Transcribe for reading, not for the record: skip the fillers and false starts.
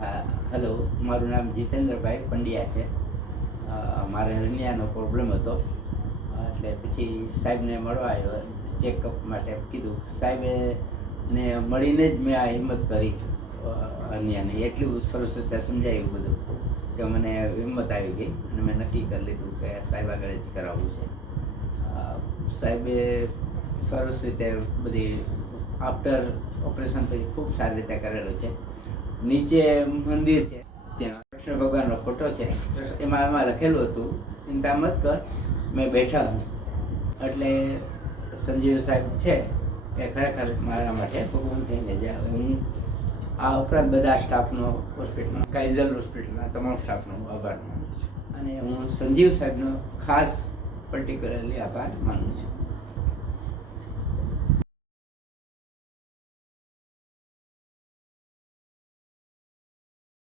Hello, મારું નામ જીતેન્દ્રભાઈ પંડ્યા છે. મારે હરનિયાનો પ્રોબ્લેમ હતો, એટલે પછી સાહેબને મળવા આવ્યો. ચેકઅપ માટે કીધું. સાહેબે ને મળીને જ મેં આ હિંમત કરી. હરનિયાની એટલું સરસ રીતે સમજાયું બધું કે મને હિંમત આવી ગઈ અને મેં નક્કી કરી લીધું કે સાહેબ આગળ જ કરાવવું છે. સાહેબે સરસ રીતે બધી આફ્ટર ઓપરેશન પછી ખૂબ સારી રીતે કરેલું છે. નીચે મંદિર છે, ત્યાં કૃષ્ણ ભગવાનનો ફોટો છે. એમાં લખેલું હતું, ચિંતા મત કર, મેં બેઠા હું. એટલે સંજીવ સાહેબ છે એ ખરેખર મારા માટે ભગવાન થઈને જ આવે. હું આ ઉપરાંત બધા સ્ટાફનો, હોસ્પિટલનો, કાઇઝલ હોસ્પિટલના તમામ સ્ટાફનો આભાર માનું છું. અને હું સંજીવ સાહેબનો ખાસ પર્ટિક્યુલરલી આભાર માનું છું.